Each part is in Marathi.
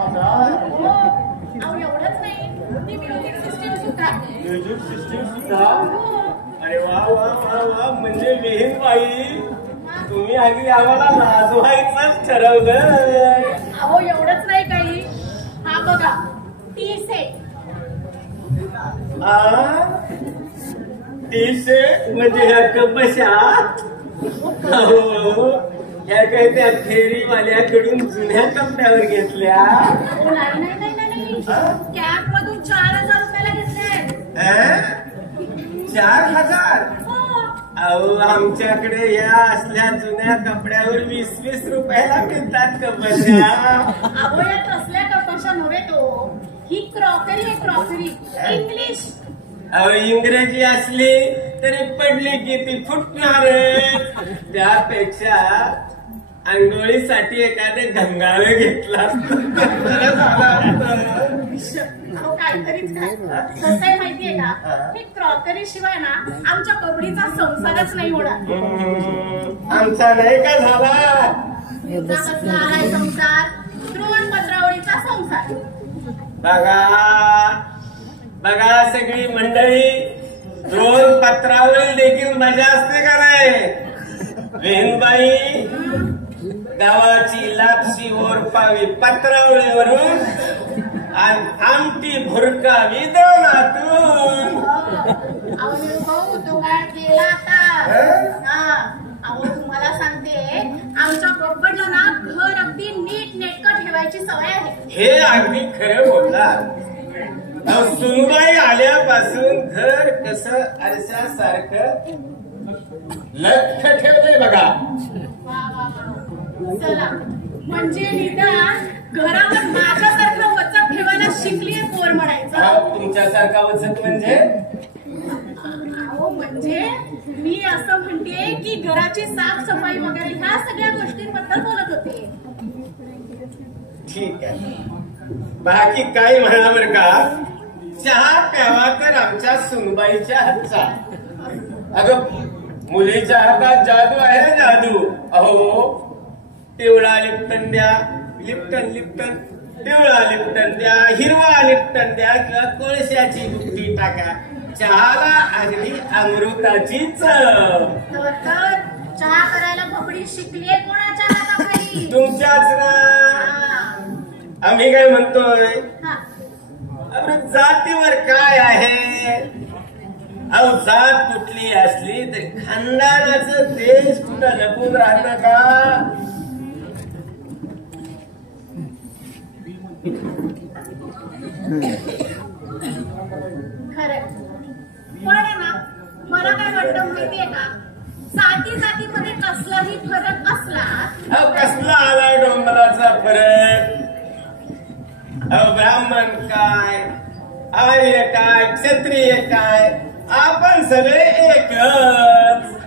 अहो एवढंच नाही, ती म्युझिक सिस्टीम सुद्धा. म्युझिक सिस्टीम सुद्धा? अरे वा वा वा वा, म्हणजे विहीनबाई तुम्ही आधी आम्हाला लाजवायचंच ठरवलं. अहो एवढंच नाही काही, हा बघा टी सेट. टी सेट म्हणजे ह्या कपशा? ह्या काय त्या फेरीवाल्याकडून जुन्या कपड्यावर घेतल्या? नाही नाही नाही नाही, कॅब मधून 4000 रुपयाला घेतले. 4000? अहो आमच्याकडे या असल्या जुन्या कपड्यावर 20-20 रुपयाला मिळतात कपशा. अहो या तसल्या कपशा नव्हे तो, ही क्रॉकरी आहे, क्रॉकरी इंग्लिश. अहो इंग्रजी असली तरी पडली की ती फुटणार. त्यापेक्षा आंघोळीसाठी एखादे गंगावे घेतला काहीतरीच काय. कसं आहे माहितीये का, हे क्रॉकरी शिवाय ना आमच्या कपडीचा संसारच नाही होणार. आमचा नाही का झाला? कसला आहे संसार? द्रोण पत्रावळीचा संसार. बघा बघा सगळी मंडळी, द्रोण पत्रावळी देखील मजा असते का नाही? वेणबाई गावाची लापशी ओरपावी पत्रावळीवरून आणि आमटी भुरकावी दोनातून. भाऊ तो काय केला आता? अहो तुम्हाला सांगते, आमच्या कपडला ना घर अगदी नीट नेटकं ठेवायची सवय आहे. हे अगदी खरं बोलला. सुनबाई आल्यापासून घर कसं आरशासारखं लक्ष ठेवलंय बघा. चला म्हणजे निदान घरावर माझ्यासारखं वचक ठेवायला शिकलीये पोर म्हणायचं. तुमच्यासारखा वचक म्हणजे? अहो म्हणजे मी असं म्हणते की घराची साफसफाई वगैरे ह्या सगळ्या गोष्टींबद्दल बोलत होते. ठीक आहे, बाकी काय म्हणा बरं का. चहा प्यावा तर आमच्या सुनबाईच्या हातचा. अगं मुलीच्या हातात जादू आहे, जादू. अहो पिवळा लिप्टन द्या, लिप्टन पिवळा लिप्टन द्या, हिरवा लिप्टन द्या किंवा कोळशाची बुट्टी टाका, चहाला अगदी अमृताची चव. तर चहा करायला भपडी शिकलीये कोणाच्या हाताखाली? तुमच्याच ना. आम्ही काय म्हणतोय, जातीवर काय आहे? अहो जात कुठली असली तर खानदानाचं देश कुठं लपून राहतं का? खरं पण ना, मला काय वाटतं माहितीये का, जातीमध्ये कसलाही फरक असला. अहो कसला आला डोंबराचा फरक? अहो ब्राह्मण काय, आर्य काय, क्षत्रिय काय, आपण सगळे एकच.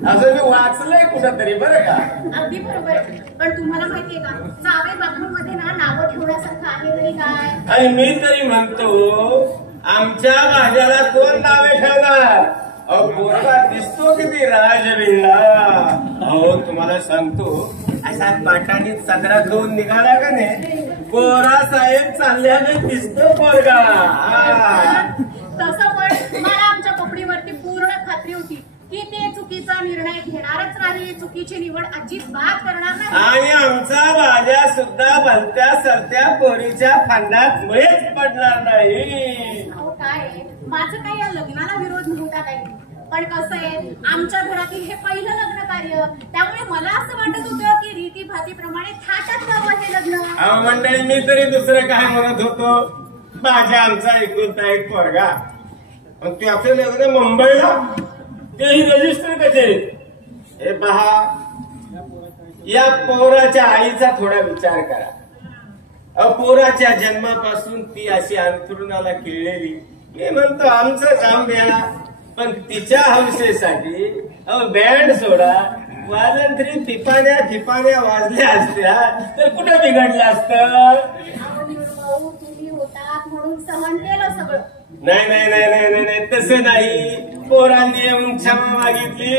असं मी वाचलंय कुठं तरी बरं का. अगदी बरोबर आहे. पण तुम्हाला माहितीये का, जावे बाथरूममध्ये ना नावं ठेवण्यासारखं आहे तरी काय. आणि मी तरी म्हणतो आमच्या भाज्याला कोण नावे ठेवणार? अहो पोरगा दिसतो किती राजविंडा. अहो तुम्हाला सांगतो, असा पाठाणीत सदरा घेऊन निघाला का नाही, पोरा साहेब चालल्याने दिसतो पोरगा. तसं पण मला आमच्या कपडीवरती पूर्ण खात्री होती की ते चुकीचा निर्णय घेणारच नाही, चुकीची निवड अजिबात करणार नाही. आणि आमचा भाज्या सुद्धा भलत्या सरत्या पोरीच्या फंदात मुळेच पडणार नाही. अहो काय, माझं काही या लग्नाला विरोध नव्हता काही, पण कसं आहे, आमच्या घरातील हे पहिलं लग्न कार्य, त्यामुळे मला असं वाटत होतं की रीतीभातीप्रमाणे थाटात व्हावं हे लग्न. अहो मंडळी, मी तरी दुसरं काय म्हणत होतो, माझ्या आमचा एकुलता एक पोरगा, त्याचं लग्न मुंबईला, तेही रजिस्टर कसे. हे पहा, या पोराच्या आईचा थोडा विचार करा. पोराच्या जन्मापासून ती अशी अंथरुणाला खिळलेली. मी म्हणतो आमचं जाऊ द्या, पण तिच्या हौसेसाठी बँड सोडा, वाजंत्री फिपाण्या वाजल्या असत्या तर कुठं बिघडलं असतं. तुम्ही होतात म्हणून सहन केलं सगळं. नाही नाही नाही नाही नाही, तसं नाही. पोरांनी येऊन क्षमा मागितली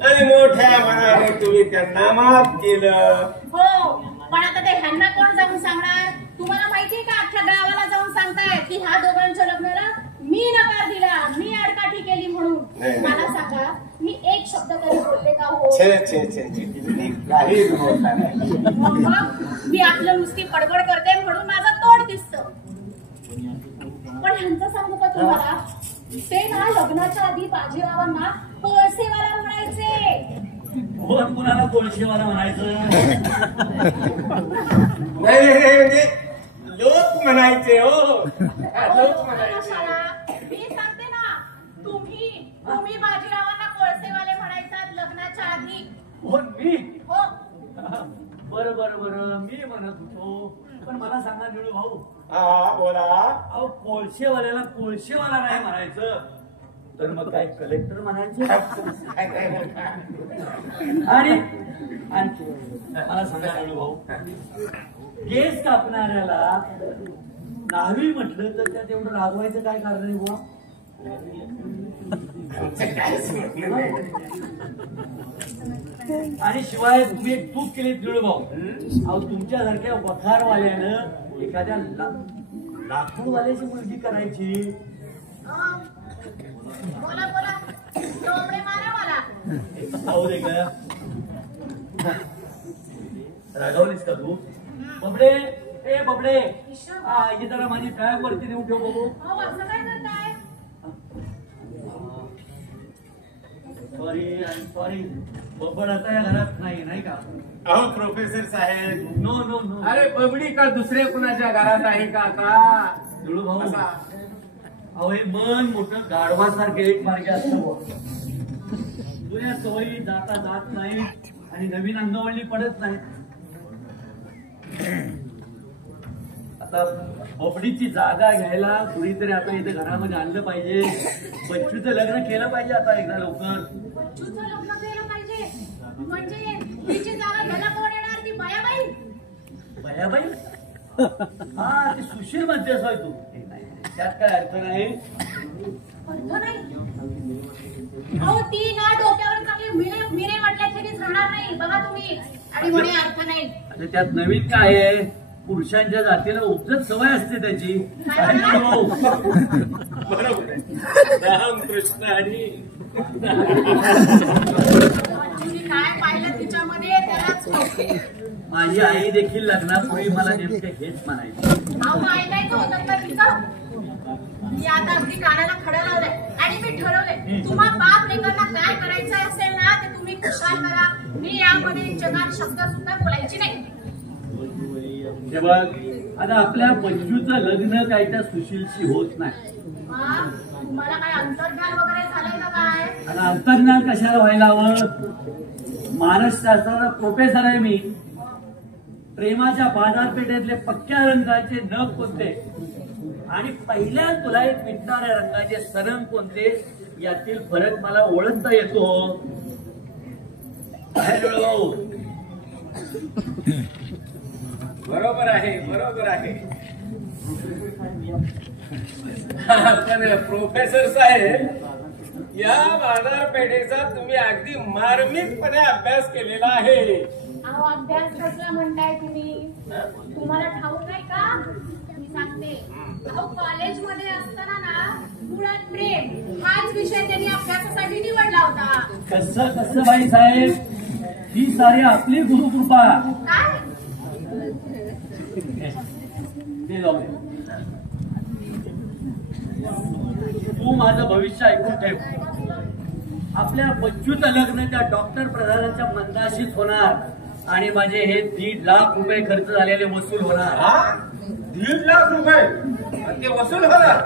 आणि मोठ्या मनाने तुम्ही त्यांना माफ केलं. हो, पण आता ते ह्यांना कोण जाऊन सांगणार? तुम्हाला माहितीये का अख्ख्या गावाला जाऊन सांगतायत की ह्या दोघांच्या लग्नाला मी नकार दिला, मी आडकाठी केली म्हणून. नाही. मला सांगा, मी एक शब्द तरी बोलते का हो? छे छे छे छे, तुम्ही काहीच बोलता नाही. मग मी आपलं नुसती बडबड करते म्हणून माझं तोंड दिसतं. पण ह्यांचं सांगू का तुम्हाला, ते ना लग्नाच्या आधी बाजीरावांना कोळसेवाला म्हणायचे. कोण कुणाला कोळशेवाला म्हणायचं? नाही नाही, म्हणजे लोक म्हणायचे हो, लोक म्हणायचे. मी सांगते ना, तुम्ही बाजीरावांना कोळसेवाले म्हणायचात लग्नाच्या आधी. कोण मी? हो. बरं बरं बरं, मी म्हणत होतो. पण मला सांगा निळू भाऊ, हा बोला. अहो कोळशेवाल्याला कोळशेवाला नाही म्हणायचं तर मग काय कलेक्टर म्हणायचं? आणि मला सांगा निळू भाऊ, केस कापणाऱ्याला न्हावी म्हटलं तर त्यात एवढं रागवायचं काय कारण आहे बुवा? आणि शिवाय तुम्ही एक चूक केली निळू भाऊ. अहो तुमच्यासारख्या वखारवाल्यानं एखाद्या लाकूडवाल्याची मुलगी करायची. बोला बोला, डोबळे मारा मला. पाहू दे का, रागावलीस का तू? बबडे, ए बबडे, हा ही जरा माझी बॅग वरती नेऊन ठेव बघू. अहो, असं काय करताय? सॉरी बबड आता या घरात नाही का? अहो प्रोफेसर साहेब, नो नो नो. अरे बबडी का दुसऱ्या कुणाच्या घरात आहे का आता? निळू भाऊ, असा. अहो हे मन मोठं गाढवासारखे एक मार्गे असतं बुवा. जुन्या सवयी जाता जात नाही आणि नवीन अंगवळणी पडत नाही. आता बबडीची जागा घ्यायला कुणीतरी आता इथे घरामध्ये आणलं पाहिजे. बच्चूचं लग्न केलं पाहिजे आता एकदा लवकर. बच्चूचं लग्न केलं पाहिजे म्हणजे तिची जागा घ्यायला कोण येणार? ती बायाबाई. बयाबाई? हा ती सुशील म्हणते असं तू. त्यात काय अर्थ नाही. अर्थ नाही? अहो ती ना डोक्यावर चांगली मिरे वाटल्याखेरीज राहणार नाही बघा तुम्ही. आणि म्हणे अर्थ नाही. आता त्यात नवीन काय आहे? पुरुषांच्या जातीला उपजत सवय असते त्याची. बरोबर आहे. राम कृष्ण आणि तुम्ही काय पाहिलं तिच्यामध्ये त्यालाच कळते. माझी आई देखील लग्नापूर्वी मला नेमके हेच म्हणायची. अहो ऐकायचं होतं का तिचं? मी आता अगदी कानाला खडं लावलंय आणि मी ठरवलंय, तुम्हा बाप लेकांना काय करायचं असेल ना ते तुम्ही खुशाल करा. मी यामध्ये जगात शब्द सुद्धा बोलायची नाही. हे बघ, आता आपल्या बच्चूचं लग्न काय त्या सुशीलशी होत नाही. तुम्हाला काय अंतर्ज्ञान वगैरे झालंय का काय? आता अंतर्ज्ञान कशाला व्हायला हवं? मानसशास्त्राचा प्रोफेसर आहे मी. प्रेमाच्या बाजारपेठेतले पक्क्या रंगाचे नग कोणते आणि पहिल्या तुलाईत मिटणाऱ्या रंगाचे सरंग कोणते यातील फरक मला ओळखता येतो. हॅलो, बरोबर आहे, बरोबर आहे. पण प्रोफेसर साहेब, या बाजारपेठेचा तुम्ही अगदी मार्मिकपणे अभ्यास केलेला आहे. अहो अभ्यास कसला म्हणताय तुम्ही? तुम्हाला ठाऊक नाही का? मी सांगते. अहो कॉलेजमध्ये असताना ना मुळात प्रेम हाच विषय त्यांनी अभ्यासासाठी निवडला होता. कसं कसं बाई साहेब, ही सारी आपली गुरुकृपा. काय? ते जाऊ दे. तू माझं भविष्य ऐकून ठेव. आपल्या बच्चूचं लग्न त्या डॉक्टर प्रधानाच्या मंदाशीत होणार आणि माझे हे 1.5 लाख रुपये खर्च झालेले वसूल होणार. हा? 1.5 लाख रुपये आणि ते वसूल होणार?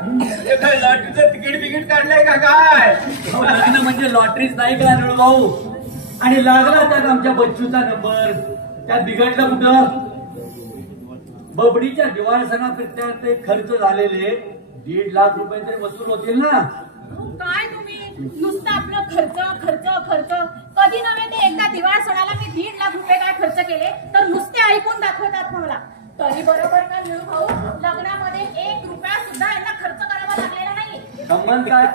हे काय लॉटरीचं तिकीट काढलंय का काय? अहो, लग्न म्हणजे लॉटरीच नाही का निळू भाऊ? आणि लागला त्यात आमच्या बच्चूचा नंबर. त्यात बिघडलं कुठं? बबडीच्या दिवाळसणात ते खर्च झालेले 1.5 लाख रुपये तरी वसूल होतील ना? काय तुम्ही नुसतं आपलं खर्च खर्च खर्च कधी नव्हे ते एकदा दिवाळ सणाला मी 1.5 लाख रुपये काय खर्च केले तर नुसते ऐकून दाखवतात मला. तरी बरोबर का निळू भाऊ, लग्नामध्ये 1 रुपया सुद्धा यांना खर्च करावा लागलेला नाही. संबंध काय?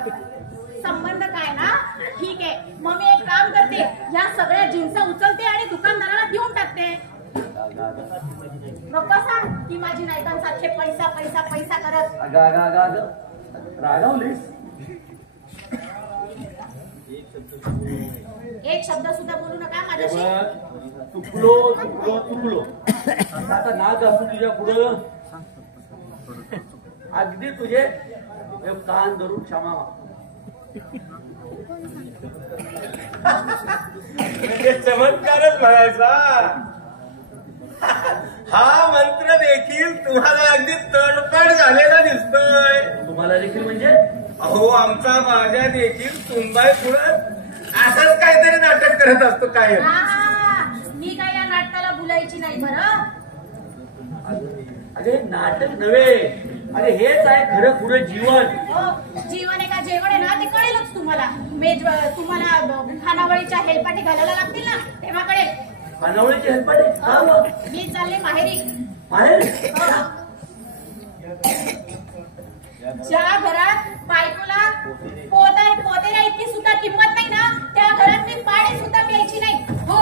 संबंध काय ना? ठीक आहे, मग मी एक काम करते, या सगळ्या जीन्स उचलते आणि दुकानदाराला देऊन टाकते. नको सांग की माझी नायकांसारखे पैसा पैसा पैसा करत. रागावलीस? एक शब्द सुद्धा बोलू नका माझ्याशी. चुकलो आता नाच असतो तुझ्या पुढं. अगदी तुझे कान धरून क्षमा म्हणजे चमत्कारच म्हणायचा. हा मंत्र देखील तुम्हाला अगदी तडफड झालेला दिसतोय. तुम्हाला देखील म्हणजे? अहो आमचा माझ्या देखील सुनबाई पुढे असंच काहीतरी नाटक करत असतो काय. मी काय या नाटकाला बोलायची नाही बरं. अरे नाटक नव्हे, अरे हेच आहे खरं पुढे जीवन. जीवन आहे का जेवण आहे ना ते कळेलच तुम्हाला. तुम्हाला खानावळीच्या हेलपाटी घालायला लागतील ना तेव्हा कळेल. खानावळीची हेलपाटी? मी चालले माहेरी. माहेर? ज्या घरात बायकोला पोतेला इतकी सुद्धा किंमत नाही ना त्या घरात मी पाणी सुद्धा प्यायची नाही. हो,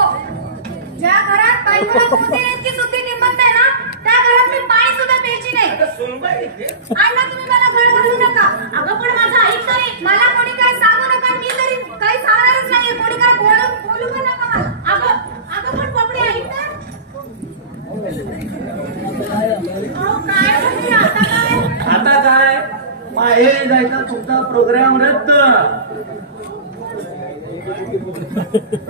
ज्या घरात बायकोला पोतेला इतकी सुद्धा किंमत नाही ना त्या घरात मी पाणी सुद्धा प्यायची नाही. अण्णा तुम्ही मला गळ घालू नका. अगं पण माझं ऐक तरी. मला कोणी काय सांगू नका. मी तरी काही सांगणारच नाहीये. कोणी काय बोलू पण नका मला. अगं पण पपडी ऐक तर. काय म्हणते आता काय माहेरी जायचा तुमचा प्रोग्राम रद्द.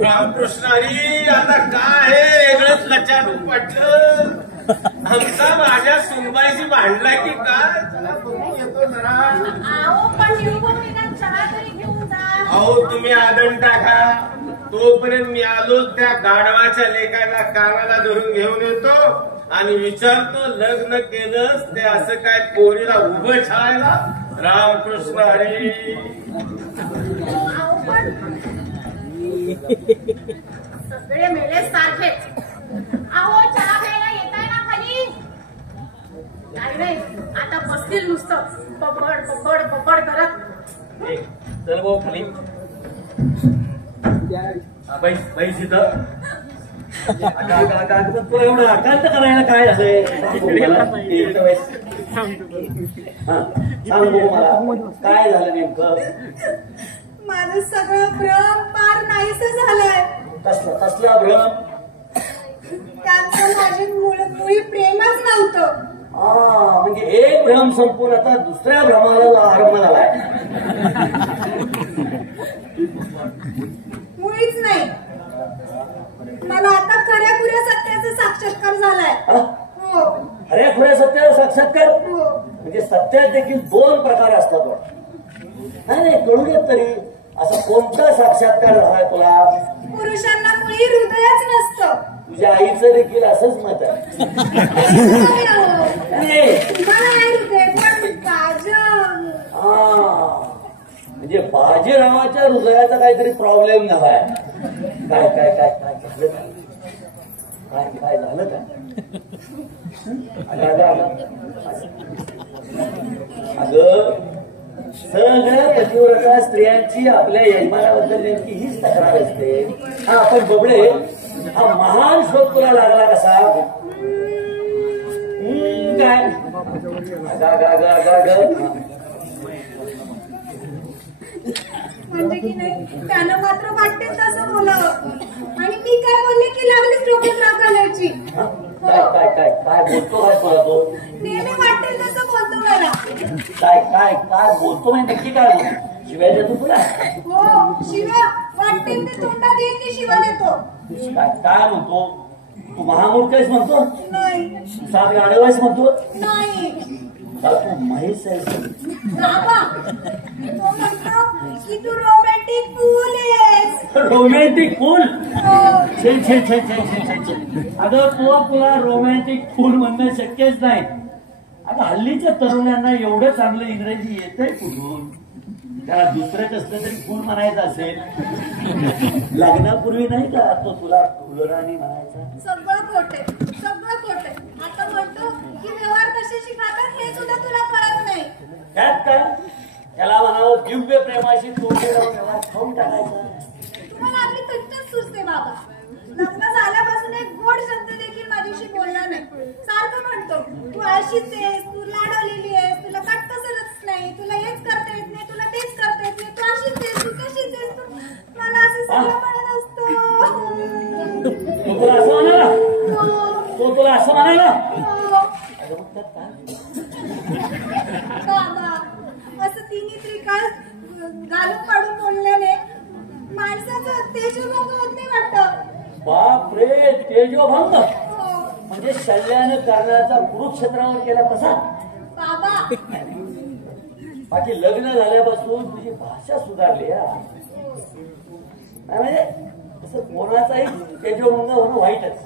रामकृष्ण हरी. आता काय वेगळंच लचाट पडलं. आमचा माझ्या सुनबाईशी भांडला की काय. येतो जरा. चहा तरी घेऊन जा. अहो तुम्ही आदण टाका. तोपर्यंत मी आलो त्या गाढवाच्या लेकाला कानाला धरून घेऊन येतो आणि विचारतो लग्न केलंस ते असं काय पोरीला उभं छायला. रामकृष्ण हरी. सगळे मेले सारखेच. अहो चहा प्यायला येताय ना खाली. नाही आता बसतील नुसतं बबड बबड बबड करत. चल भाऊ खाली. बैस इथं. तुला एवढं आकांत करायला काय झालंय? सांग बघू मला काय झालं नेमकं. माझं सगळं भ्रम पार नाहीसं झालंय. कसला भ्रम? त्यांचं माझे मुळी प्रेमच नव्हतं. म्हणजे एक भ्रम संपून आता दुसऱ्या भ्रमाला आरंभ झालाय. मुळीच नाही. मला आता खऱ्या खुऱ्या सत्याचा साक्षात्कार झालाय. हो, खऱ्या खुऱ्या सत्याचा साक्षात्कार? हो. म्हणजे सत्यात देखील दोन प्रकार असतात. नाही कळू देत तरी असा कोणता साक्षात्कार झालाय तुला? पुरुषांना मुळी हृदयच नसतं. तुझ्या आईचं देखील असंच मत आहे. म्हणजे बाजीरावाच्या हृदयाचा काहीतरी प्रॉब्लेम झालाय. काय काय काय काय काय काय झालं काय? अगं सगळ्या पतिव्रता स्त्रियांची आपल्या यजमानाबद्दल नेमकी हीच तक्रार असते. हा आपण बबडे हा महान शोध तुला लागला कसा? काय म्हणजे की नाही त्यानं मात्र वाटते तसं बोलावं. आणि मी काय बोलले की लागलीच डोक्यात राग घालायची. काय काय काय काय बोलतो काय तुला तो? नेहमी वाटेल तसं बोलतो मला. काय काय काय बोलतो म्हणजे नक्की काय बोलतो? शिवाय देतो तुला? हो, शिव्या वाटेल ते तोंडात येईल ते शिव्या देतो. काय काय म्हणतो तू? महामूर्खच म्हणतो? नाही. सात गाडवाच म्हणतो? नाही. तू महेश आहे. तो म्हणतो की तू रोमॅन्टिक फूल आहेस. रोमॅन्टिक फूल? हो. अगं तुला रोमॅन्टिक फूल म्हणणं शक्यच नाही. आता हल्लीच्या तरुणांना एवढं चांगलं इंग्रजी येतंय कुठून? त्याला दुसरं कसलं तरी फूल म्हणायचं असेल. लग्नापूर्वी नाही का तो तुला फुलराणी म्हणायचा? सगळं खोटे, सगळं खोटे. आता म्हणतो की व्यवहार कशाशी खातात हे सुद्धा तुला कळत नाही. त्यात काय त्याला म्हणावं दिव्य प्रेमाशी तोडलेला व्यवहार खाऊन टाकायचा. तुम्हाला आपली तंटच सुचते बाबा. लग्न झाल्यापासून एक गोड शब्द देखील माझ्याशी अशीच आहेस, तू लाडवलेली आहेस, तुला काटकसरच नाही, तुला हेच करता येत नाही, तुला तेच करता येत नाही, तू अशीच आहेस, तू तशीच आहेस, तू मला असं सगळं म्हणत असतो. तुला असं म्हणाला? हो, तुला असं म्हणाला? हो. बाबा, असं तिन्ही त्रिकाळ घालून पाडून बोलल्याने माणसाचं तेजोभंग होत नाही वाटत. बापरे, तेजोभंग हो. म्हणजे शल्यानं कर्णाचा कुरुक्षेत्रावर केला तसा? बाबा, बाकी लग्न झाल्यापासून तुझी भाषा सुधारली हा. नाही म्हणजे असं कोणाचाही तेजोभंग होणं वाईटच.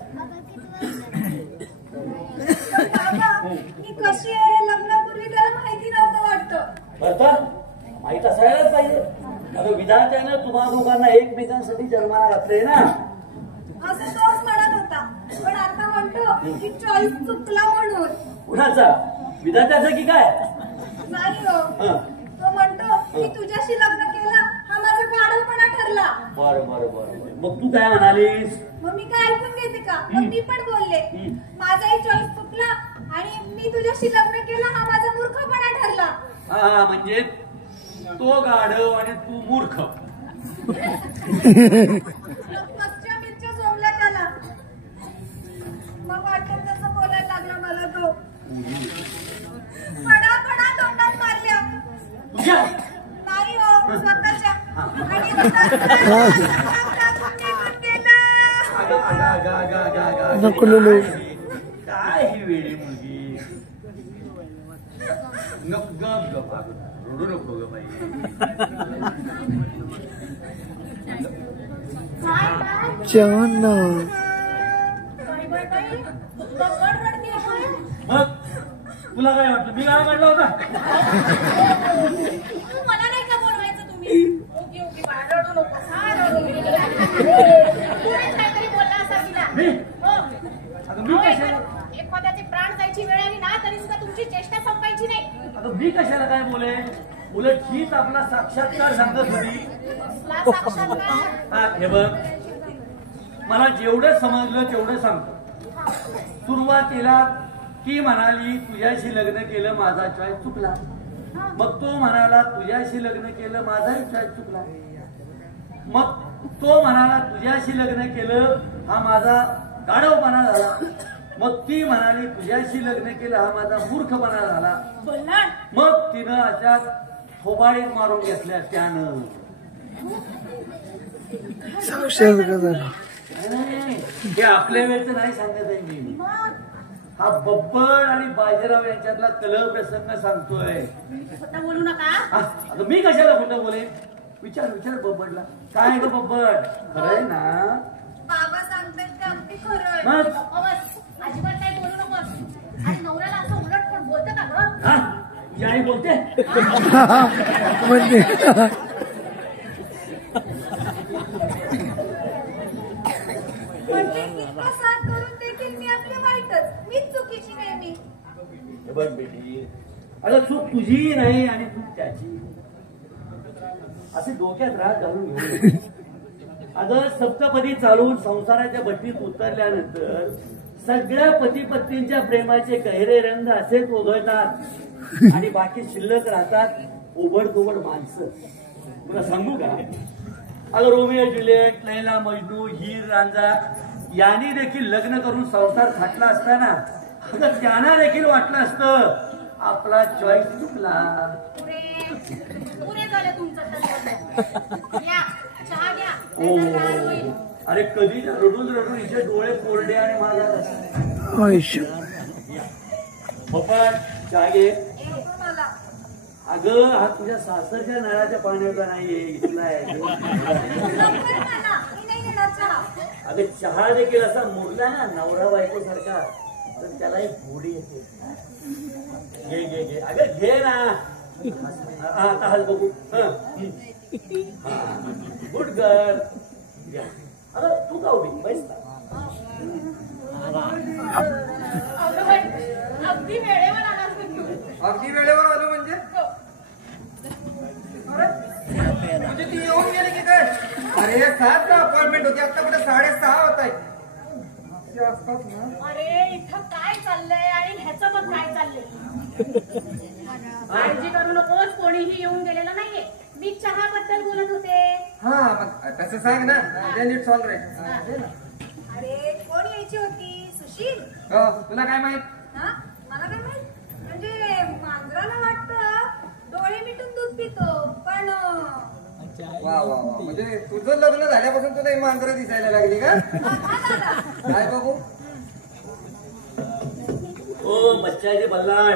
पण बाबा, मी कशी आहे लग्नापूर्वी त्याला माहिती नव्हतं वाटतं. बरं, माहीत असायलाच पाहिजे. अगं विधात्यानं तुम्हा दोघांना एकमेकांसाठी जन्माला घातले ना. असं तोच म्हणत होता, पण आता म्हणतो की चॉईस चुकला म्हणून. कुणाचा? विधात्याचं की काय? नाही हो, तो म्हणतो की तुझ्याशी लग्न केलं हा माझा गाढवपणा ठरला. बरं बरं बरं. मग तू काय म्हणालीस? मग मी काय ऐकून घेते का? मग मी पण बोलले माझाही चॉईस चुकला आणि मी तुझ्याशी लग्न केलं हा माझा मूर्खपणा ठरला. हा, म्हणजे तो गाढव आणि तू मूर्ख. कच्च्या मिरच्या जोमल्या त्याला. मग वाटत तसं बोलायला लागला मला तो. फणा फणा तोंडात मारल्या. तुझ्या? नाही हो, स्वतःच्या. आणि टाकून निघून गेला. काय ही वेळी मुलगी. गप रडू नको ग बाई. मग तुला काय वाटलं मी काय काढला होता? मला नाही का बोलवायचं तुम्ही? ओके ओके बाळा, रडू नको. हा, रडू नको. तुम्हीच काहीतरी बोलला असा तिला. मी? हो. अगं मी कशाला? एखाद्याचे प्राण जायची वेळ आली ना तरी सुद्धा तुमची चेष्टा संपायची नाही. अगं मी कशाला काय बोले? उलट हीच आपला साक्षात्कार सांगत होती. साक्षात्कार. हा, हे बघ, मला जेवढं समजलं तेवढं सांगतो. सुरुवातीला ती म्हणाली तुझ्याशी लग्न केलं माझा चॉईस चुकला. मग तो म्हणाला तुझ्याशी लग्न केलं माझाही चॉईस चुकला. मग तो म्हणाला तुझ्याशी लग्न केलं हा माझा गाढवपणा झाला. मग ती म्हणाली तुझ्याशी लग्न केलं हा माझा मूर्खपणा झाला. बोलणार. मग तिनं अशा थोबाडीत मारून घेतल्या त्यानं. नाही, हे आपल्या वेळचं नाही सांगत आहे मी. हा बब्बड आणि बाजीराव यांच्यातला कलह प्रसंग सांगतोय. स्वतः बोलू नका. आता मी कशाला खोटं बोले? विचार बब्बडला. काय ग बब्बड, खरंय ना? बाबा सांगतात ते अगदी खरं आहे. मग अजिबात काही बोलू नकोस. आणि नवऱ्याला असं उलट पण बोलतं का गं? हा, तुझी आई बोलते. म्हणजे इतका साथ करून देखील मी आपले वाईटच. मीच चुकीची नेहमी. हे बघ बेटी, अगं चूक तुझी नाही आणि चूक त्याची. असे डोक्यात राग घालून घेऊ. अगं सप्तपदी चालवून संसाराच्या भट्टीत उतरल्यानंतर सगळ्या पती पत्नींच्या प्रेमाचे गहिरे रंग असेच उधळतात आणि बाकी शिल्लक राहतात उबड माणसं. तुला सांगू का? अगं रोमिओ ज्युलिएट, लैला मजनू, हीर रांझा यांनी देखील लग्न करून संसार थाटला असताना अगं त्यांना देखील वाटलं असतं आपला चॉईस चुकला. पुरे झालं तुमचं तर. या चहा घ्या. ओ, नाहीतर गार होईल. अरे कधी रडून हिचे डोळे कोरडे आणि माझा पप्पा चहा घे. मला अगं हा तुझ्या सासरच्या नळाच्या पाण्याचा नाहीये, इथला आहे. लवकर मला. मी नाही घेणार चहा. अगं चहा देखील असा मोडला ना नवरा बायको सारखा तर त्याला एक गोडी येते. घे घे घे अगं घे ना. आता हाल बघू. Good girl. अगं तू का उभी बैस ना. अगं बाई, अगदी वेळेवर आलास बघ तू. अगदी वेळेवर आलो म्हणजे म्हणजे ती येऊन गेली की काय? अरे 7 ला अपॉइंटमेंट होती, आता कुठे 6:30 होत आहे. अरे इथं काय चाललंय आणि ह्याचं मग काय काळजी करू नकोस, कोणीही येऊन गेलेलं नाहीये. मी चहा बद्दल बोलत होते. हा मग तसं सांग ना. Then it's all right. अरे कोण यायची होती? सुशील? हो, तुला काय माहित? हा मला काय माहित? म्हणजे मांजराला वाटतं डोळे मिटून दूध पितो, पण वा वा वा, म्हणजे तुझं लग्न झाल्यापासून तुला ही मांजरं दिसायला लागली का? दादा काय बघू? ओ बच्चाजी बल्लाळ.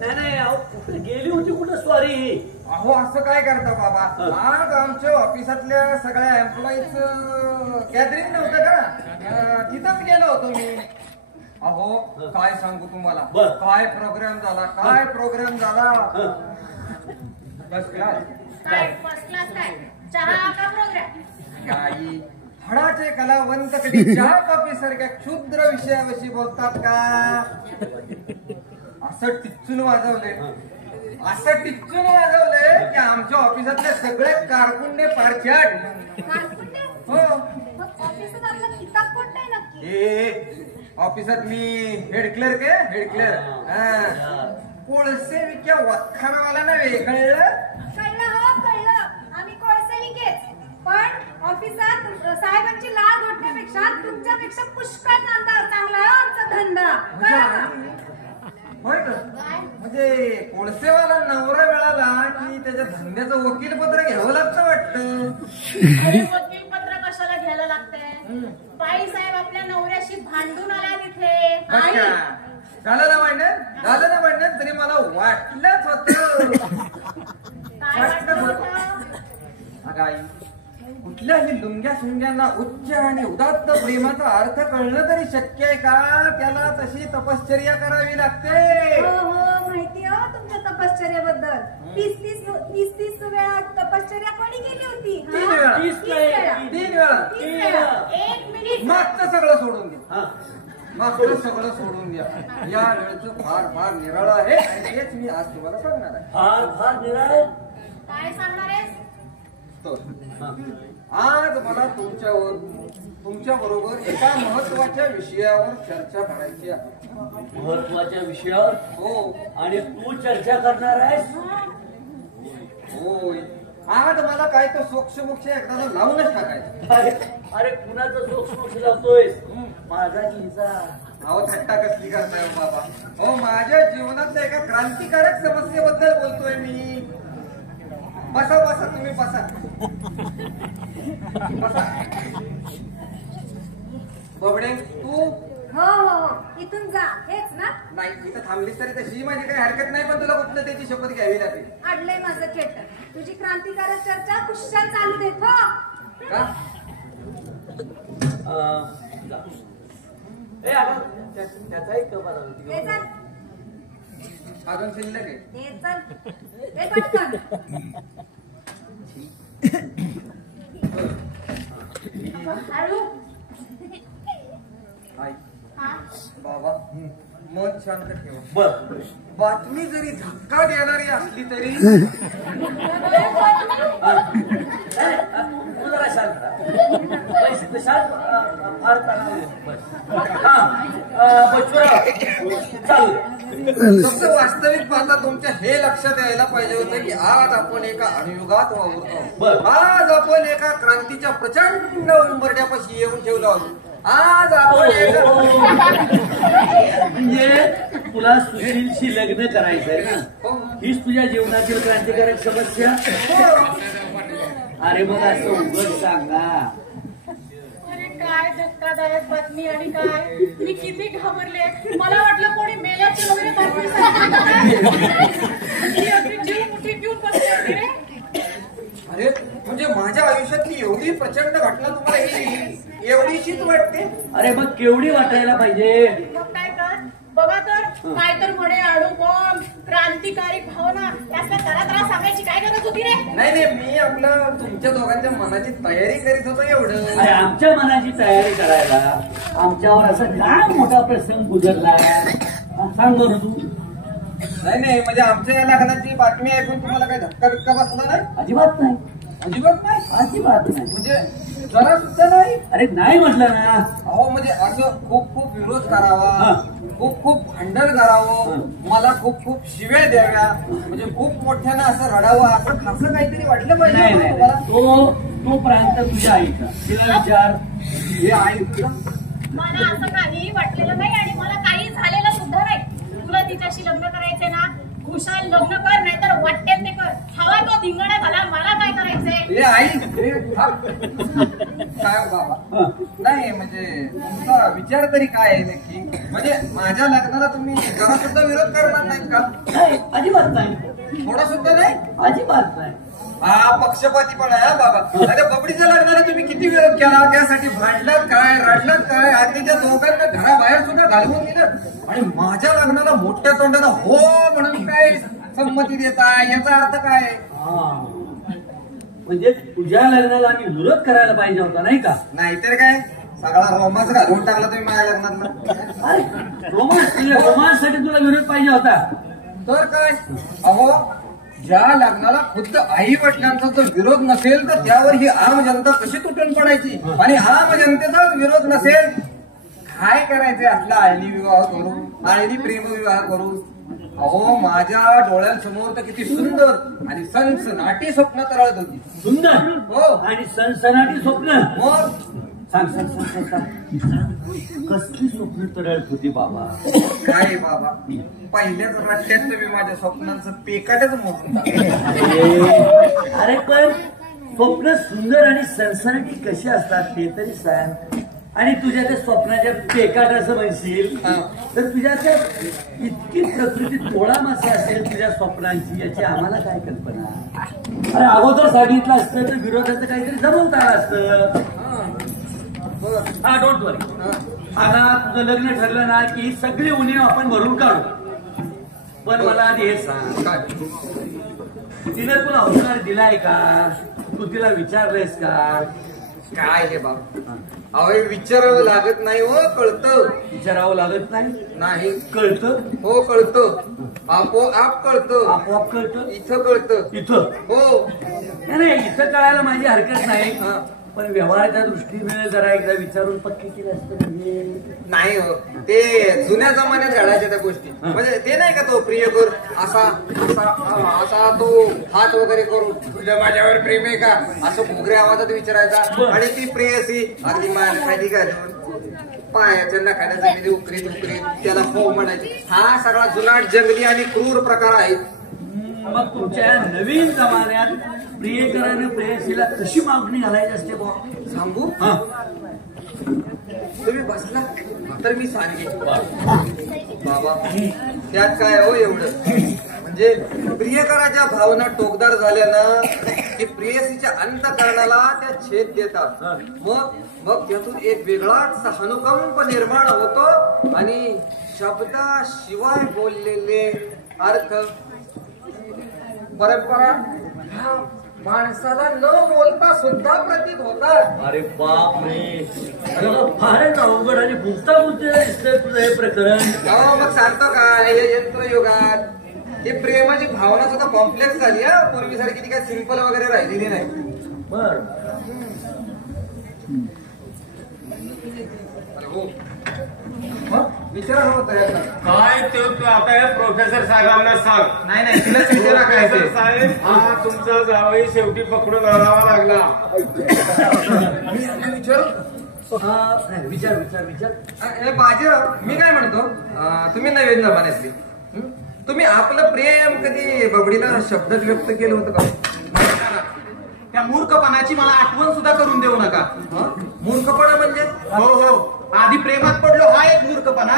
नाही नाही अहो, कुठं गेली होती कुठं स्वारी? अहो असं काय करता बाबा? आज आमच्या ऑफिसातल्या सगळ्या एम्प्लॉईज गॅदरिंग नव्हतं का? तिथंच गेलो होतो मी. अहो काय सांगू तुम्हाला, बर. काय प्रोग्राम झाला, काय प्रोग्राम झाला. बस काय काय फर्स्ट क्लास काय? चहा का प्रोग्राम? काही फळाचे कलावंत कधी चहा कॉफी सारख्या क्षुद्र विषयाविषयी बोलतात का? असं टिच्चून वाजवले, असं टिच्चून वाजवले की आमच्या ऑफिसातले सगळे कारकुंडे पारख्याट. कारकुंडे? हो. मग ऑफिसात आपला किताब कोणता आहे नक्की? हे ऑफिसात मी हेड क्लर्क आहे, हेड क्लर्क. कोळसे विक्या वखारवाला नव्हे, कळलं? कळलं हो कळलं, आम्ही कोळसे विकेच. पण ऑफिसात साहेबांची लाळ घोटण्यापेक्षा तुमच्यापेक्षा पुष्कळ चांगला आहे आमचा धंदा. कळलं? होय का? म्हणजे कोळसेवाला नवरा मिळाला की त्याच्या धंद्याचं वकीलपत्र घ्यावं लागतं वाटतं. अरे वकील पत्र कशाला घ्यायला लागतंय? बाई साहेब आपल्या नवऱ्याशी भांडून आला तिथे. बस आई, का? झालं ना भांडण तरी मला वाटलंच होतं. काय वाटलं होतं? अगं आई, कुठल्याही लुंग्या सुंग्यांना उच्च आणि उदात्त प्रेमाचा अर्थ कळणं तरी शक्य आहे का? त्याला तशी तपश्चर्या करावी लागते. हो हो माहिती हो तुमच्या तपश्चर्याबद्दल. 30 वेळा तपश्चर्या कोणी केली होती? हा? 3 वेळा. 30 वेळा. 3 वेळा. 30 वेळा. एक मिनिट. मागचं सगळं सोडून द्या, हा. मागचं सगळं सोडून द्या. या वेळचं फार फार निराळं आहे आणि तेच मी आज तुम्हाला सांगणार आहे. फार फार निराळ. काय सांगणार आहेस? तर आज मला तुमच्या बरोबर एका महत्वाच्या विषयावर चर्चा करायची आहे. महत्वाच्या विषयावर? हो आणि तू चर्चा करणार आहेस? होय. आज मला काय तो सोक्ष एकदा लावूनच टाकायचं. अरे कुणाचं सोक्ष लावतोयस? माझा लिहिचा. अहो थट्टा कसली करताय हो बाबा? हो माझ्या जीवनातल्या एका क्रांतिकारक समस्येबद्दल बोलतोय मी. बसा बसा, तुम्ही बसा बसा. बबडे तू हो हो हो इथून जा. हेच ना? नाही इथं थांबलीस तरी तशी माझी काही हरकत नाही, पण तुला कुठलं त्याची शपथ घ्यावी लागेल. अडलंय माझं खेटर. तुझी क्रांतिकारक चर्चा कुशल चालू देत हो. का? त्याचा एक कपाला होती. हे चल. अजून शिल्लक आहे. हे चल. हे पटकन. हळू. आई हा? बाबा मन शांत ठेवा. बर. बातमी जरी धक्का देणारी असली तरी तू जरा शांत राहा. पैसे शांत फार तणाव येतो. बस. हा बच्चूराव चालू. तसं वास्तविक पाहता तुमच्या हे लक्षात यायला पाहिजे होतं की आज आपण एका अनुयुगात वावरतो. बरं. आज आपण एका क्रांतीच्या प्रचंड उंबरड्यापाशी येऊन ठेवलो आहोत. आज आपण एका म्हणजे तुला सुशीलशी लग्न करायचंय ना? हो. हीच तुझ्या जीवनातील क्रांतिकारक समस्या? अरे मग असं उघड सांगा. अरे काय धक्कादायक बातमी आणि काय मी किती घाबरले. मला वाटलं कोणी मेल्याची वगैरे बातमी सांगितली. मी अगदी जीव मुठीत घेऊन बसले होते रे. अरे म्हणजे माझ्या आयुष्यातली एवढी प्रचंड घटना तुम्हाला ही एवढीशीच वाटते? अरे मग केवढी वाटायला पाहिजे? मग काय कर बघा तर काय तर म्हणे अणु बॉम्ब क्रांतिकारी भावना यातल्या तरा सांगायची काय गरज होती रे? नाही मी आपलं तुमच्या दोघांच्या मनाची तयारी करीत होतो एवढं. अरे आमच्या मनाची तयारी करायला आमच्यावर असा काय मोठा प्रसंग गुजरला सांग बरं तू. नाही म्हणजे आमच्या या लग्नाची बातमी ऐकून तुम्हाला काही धक्का बिक्का बसला नाही? अजिबात नाही. अजिबात नाही. अजिबात नाही. म्हणजे जरा सुद्धा नाही. अरे नाही म्हटलं ना. अहो म्हणजे असं खूप खूप विरोध हा. करावा, खूप खूप भांडण करावं, मला खूप खूप शिव्या द्याव्या, म्हणजे खूप मोठ्यानं असं रडावं, असं काहीतरी वाटलं नाही पाहिजे नाही तुम्हाला. तो प्रांत तुझ्या आईचा. तिला विचार. हे आई तुला मला असं काही वाटलेलं नाही आणि मला काही झालेलं सुद्धा नाही. तुला तिच्याशी लग्न करायचंय ना, खुशाल लग्न कर, नाहीतर वाटेल ते कर. हवा तो धिंगाणा झाला, मला काय करायचंय. हे आई हे थांब. काय हो बाबा, नाही म्हणजे तुमचा विचार तरी काय आहे नक्की? म्हणजे माझ्या लग्नाला तुम्ही जरा सुद्धा विरोध करणार नाहीत का? नाही, अजिबात नाही. थोडा सुद्धा नाही? अजिबात नाही. हा पक्षपाती पण आहे हा बाबा. अरे बबडीच्या लग्नाला तुम्ही किती विरोध केला, त्यासाठी भांडलात काय, रडलात काय, अगदी त्या दोघांना घराबाहेर सुद्धा घालवून दिलं आणि माझ्या लग्नाला मोठ्या तोंडानं हो म्हणून काय संमती देताय, याचा अर्थ काय? म्हणजे तुझ्या लग्नाला आम्ही विरोध करायला पाहिजे होता नाही का? नाहीतर काय सगळा रोमांस घालवून टाकला तुम्ही माझ्या लग्नातला. अरे रोमांससाठी तुला विरोध पाहिजे होता. तर काय अहो, ज्या लग्नाला खुद्द आई वडिलांचा जर विरोध नसेल तर त्यावर ही आम जनता कशी तुटून पडायची, आणि आम जनतेचा विरोध नसेल काय करायचंय असला आळणी विवाह करून, आळणी प्रेमविवाह करून. अहो माझ्या डोळ्यांसमोर तर किती सुंदर आणि सनसनाटी स्वप्न तरळत होती. सुंदर हो. आणि सनसनाटी स्वप्न. मग सांग सांग सांग सांग कसली स्वप्न तरळत होती बाबा? काय बाबा, पहिल्याच रट्ट्यात तुम्ही माझ्या स्वप्नांचं पेकाटच मोडून टाकलं. अरे पण स्वप्न सुंदर आणि सनसनाटी कशी असतात ते तरी सांग. आणि तुझ्या त्या स्वप्नाच्या पेकाट असं म्हणशील तर तुझ्या त्या इतकी प्रकृती तोळा मासे असेल तुझ्या स्वप्नांची, याची आम्हाला काय कल्पना. अरे अगोदर सांगितलं असतं तर विरोधाचं काहीतरी जमवता आलं असतं. हा डोंट वरी. आता तुझं लग्न ठरलं ना की सगळी उणीव आपण भरून काढू. पण मला आधी हे सांग, तिने तुला होणार दिलाय का? तू तिला विचारलंयस का? काय हे बाबा, अहो विचारावं लागत नाही हो, कळतं. विचारावं लागत नाही? नाही कळतं. हो कळतं, आपोआप कळतं. आपोआप कळतं. इथं कळतं. इथं हो नाही इथं कळायला माझी हरकत नाही, पण व्यवहाराच्या दृष्टीने जरा एकदा विचारून पक्की केली असतं म्हणजे. नाही हो, ते जुन्या जमान्यात घडायच्या त्या गोष्टी. म्हणजे ते नाही का तो प्रियकर असा असा असा तो हात वगैरे करून तुझ्या माझ्यावर प्रेम आहे का असं घोगऱ्या आवाजात विचारायचा, आणि ती प्रेयसी अगदी मान खाली घालून पायाच्या नखाने जमिनी उकरीत उकरीत त्याला हो म्हणायची. हा सगळा जुनाट जंगली आणि क्रूर प्रकार आहे. मग तुमच्या नवीन जमान्यात प्रियकराने प्रेयसीला कशी मागणी घालायची असते बुवा सांगू? तुम्ही बसला तर मी सांगेन बाबा. त्यात काय हो एवढं, म्हणजे प्रियकराच्या भावना टोकदार झाल्या ना की प्रेयसीच्या अंतःकरणाला त्या छेद देतात. मग त्यातून एक वेगळाच अनुकंप निर्माण होतो आणि शब्दाशिवाय बोललेले अर्थ परंपरा माणसाला न बोलता सुद्धा प्रतीत होतात. अरे बाप रे, फारच अवघड आणि गुंतागुंतीचं दिसतंय तुझं हे प्रकरण. हो मग सांगतो काय, या यंत्रयुगात ही प्रेमाची भावना सुद्धा कॉम्प्लेक्स झाली. पूर्वीसारखी ती काय सिंपल वगैरे राहिलेली नाही. बर विचारा होतं काय ते तू आता या प्रोफेसर साहेबांना सांग. नाही तिलाच विचारा काय ते. प्रोफेसर साहेब, हा तुमचा जावई शेवटी पकडून आणावा लागला. विचारू विचार विचार विचार. बाजीराव, मी काय म्हणतो, तुम्ही नवीन जमान्यातले, तुम्ही आपलं प्रेम कधी बबडीला शब्दात व्यक्त केलं होतं का? त्या मूर्खपणाची मला आठवण सुद्धा करून देऊ नका. मूर्खपणा म्हणजे? हो आधी प्रेमात पडलो हा एक मूर्खपणा,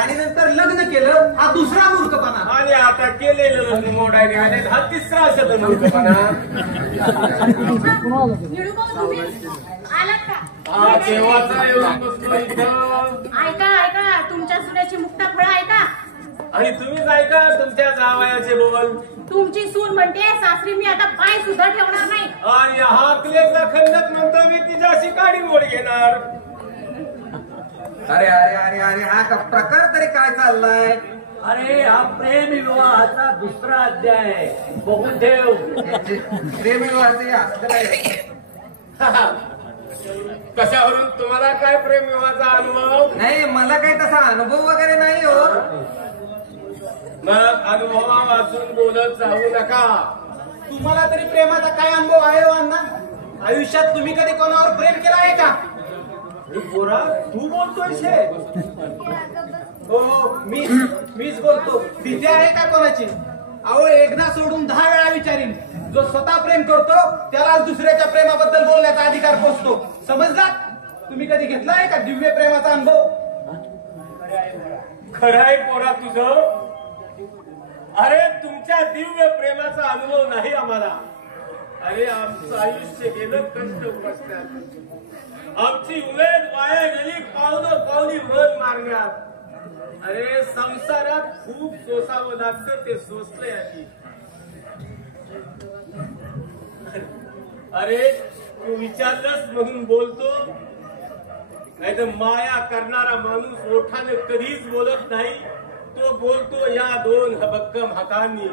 आणि नंतर लग्न केलं हा दुसरा मूर्खपणा, आणि आता केलेलं लग्न मोडायला आले हा तिसरा शब्द मूर्खपणा. निळूभाऊ तुम्ही आलात का? हा केव्हाचा येऊन बसलो इथं. ऐका तुमच्या सुनेची मुक्ता फळं ऐका. आणि तुम्हीच ऐका तुमच्या जावयाचे बोल. तुमची सून म्हणते सासरी मी आता पाय सुद्धा ठेवणार नाही. आणि हा क्लेचा खंडक म्हणतो मी तिच्याशी काडी मोड घेणार. अरे अरे अरे अरे हा प्रकार तरी काय चाललाय? अरे हा प्रेम विवाहाचा दुसरा अध्याय आहे, बघून ठेव. प्रेम विवाहाचे असं काय? कशावरून तुम्हाला काय प्रेम विवाहाचा अनुभव? नाही, मला काही तसा अनुभव वगैरे नाही हो. मग अनुभवा वाचून बोलत जाऊ नका. तुम्हाला तरी प्रेमाचा काय अनुभव आहे हो अण्णा? आयुष्यात तुम्ही कधी कोणावर प्रेम केलं आहे का? पोरा तू बोलतोयस हे? हो, मीच बोलतो. भीती आहे का कोणाची? अहो, एकदा सोडून 10 वेळा विचारीन. जो स्वतः प्रेम करतो त्यालाच दुसऱ्याच्या प्रेमाबद्दल बोलण्याचा अधिकार पोचतो. समजलात? तुम्ही कधी घेतला आहे का दिव्य प्रेमाचा अनुभव? खरं आहे पोरा तुझं. अरे तुमच्या दिव्य प्रेमाचा अनुभव नाही आम्हाला. अरे आमचं आयुष्य गेलं कष्ट उपसण्यात. आमची उमेद वाया गेली पावली मन मारण्यात. अरे संसारात खूप सोसावं लागतं, ते सोसलंय आधी. अरे तू विचारलंस म्हणून बोलतो, नाही तर माया करणारा माणूस ओठाने कधीच बोलत नाही. तो बोलतो या 2 हबक्कम हातांनी.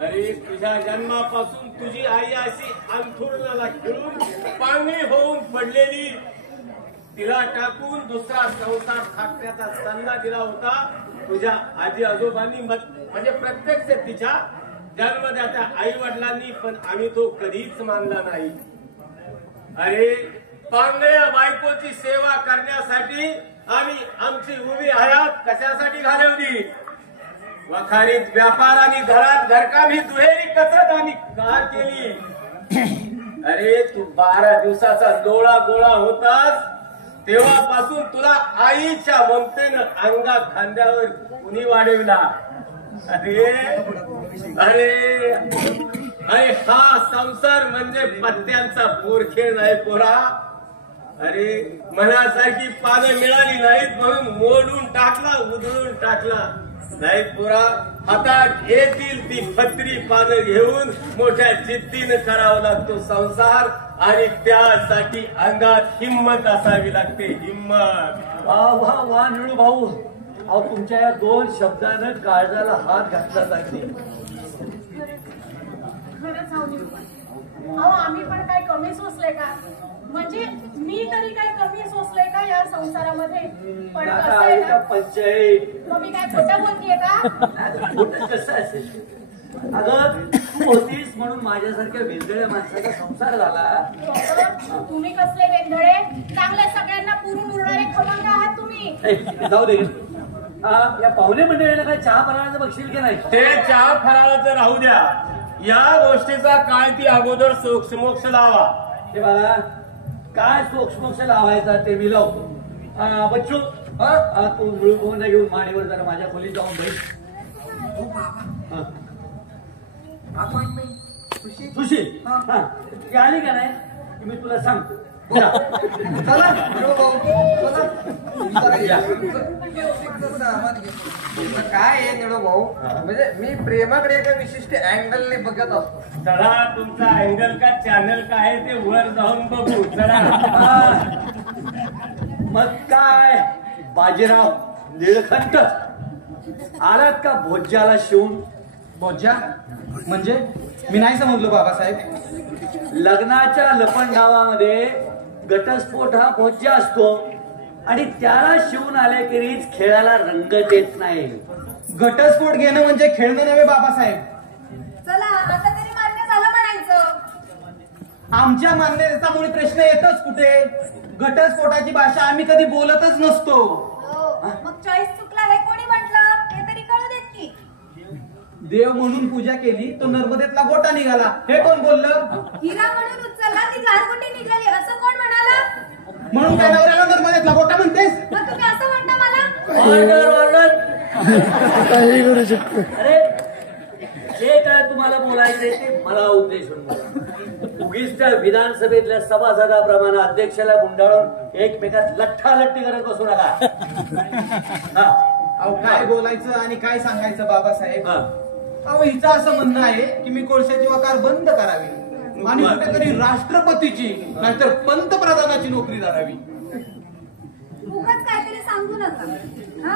अरे तुझ्या जन्मापासून तुझी आई अशी अंथरुणाला खिळून पांगळी होऊन पडलेली, तिला टाकून दुसरा संसार थाटण्याचा सल्ला दिला होता तुझ्या आजी आजोबांनी. म्हणजे प्रत्यक्ष तिच्या जन्मदात्या आई वडिलांनी, पण आम्ही तो कधीच मानला नाही. अरे पांगळ्या बायकोची सेवा करण्यासाठी आम्ही आमची उभी हयात कशासाठी घालवली? वखारीत व्यापार आणि घरात घरकामी दुहेरी कसरत आम्ही का केली? अरे तू 12 दिवसाचा लोळा गोळा होतास तेव्हापासून तुला आईच्या ममतेनं अंगा खांद्यावर कुणी वाढविला? अरे अरे अरे हा संसार म्हणजे पत्त्यांचा पोरखेळ नाही पोरा. अरे मनासारखी पानं मिळाली नाहीत म्हणून मोडून टाकला, उधळून टाकला. नाही पोरा, हातात येतील ती फत्री पानं घेऊन मोठ्या जिद्दीनं करावा लागतो संसार. आणि त्यासाठी अंगात हिम्मत असावी लागते, हिम्मत. वा वा वा निळू भाऊ, अहो तुमच्या या 2 शब्दानं काळजाला हात घातला जाते. खरंच अहो आम्ही पण काय कमी सोसले का? म्हणजे मी तरी काय कमी सोसले का या संसारामध्ये? पण कसं आहे ना, पंचायत मग मी काय खोटं बोलतीये का? कसं असेल? अगं तू होतीस म्हणून माझ्यासारख्या वेगळ्या माणसाचा संसार झाला. तुम्ही कसले वेंधळे? चांगल्या सगळ्यांना पुरून उरणारे खमंग आहात तुम्ही. जाऊ दे. या पाहुणे मंडळीला काय चहा फराळाचं बघशील की नाही? ते चहा फराळाचं राहू द्या. या गोष्टीचा काय ती अगोदर सोक्षमोक्ष लावा. हे बघा, काय सोक्षमोक्ष लावायचा ते मी लावतो. बच्चू तू मिळून घेऊन माडीवर जरा माझ्या खोलीत जाऊन बैठ. सुशील ती आली का नाही की मी तुला सांगतो. चला काय आहे निळू भाऊ, म्हणजे मी प्रेमाकडे एका विशिष्ट अँगलने बघत असतो. चला तुमचा अँगल का चॅनल काय आहे ते वर जाऊन बघू. चला. मग काय बाजीराव निळखंठ आलात का भोज्याला शिवून? बोज्जा म्हणजे मी नाही समजलो बाबासाहेब. लग्नाच्या लपंडावामध्ये घटस्फोट हा भोज्या असतो आणि त्याला शिवून आल्याखेरीज खेळाला रंग देत नाही. घटस्फोट घेणं म्हणजे खेळणं नव्हे बाबासाहेब. चला आता तरी मान्य झालं म्हणायचं. आमच्या मान्यतेचा मुळी प्रश्न येतच कुठे? घटस्फोटाची भाषा आम्ही कधी बोलतच नसतो. मग चॉईस चुकला हे कोणी म्हटलं? हे तरी कळू देत की. देव म्हणून पूजा केली तो नर्मदेतला गोटा निघाला, हे कोण बोललं? हिरा म्हणून उचलला ती गारगुटी निघाली असं कोण म्हणाला? म्हणून काय नवऱ्याला नर्मदेतला गोटा म्हणतेस? मग तुम्ही असं म्हणता मला? अरे जे काय तुम्हाला बोलायचंय ते मला उद्देशून बोला. उगीच त्या विधानसभेतल्या सभासदाप्रमाणे अध्यक्षाला गुंडाळून एकमेकात लठ्ठालट्टी करत बसू नका. अहो काय बोलायचं आणि काय सांगायचं बाबासाहेब? हा. अहो हिचं असं म्हणणं आहे की मी कोळशाची वकार बंद करावी आणि कुठेतरी राष्ट्रपतीची नाहीतर पंतप्रधानाची नोकरी धरावी. उगाच काहीतरी सांगू नका. हा?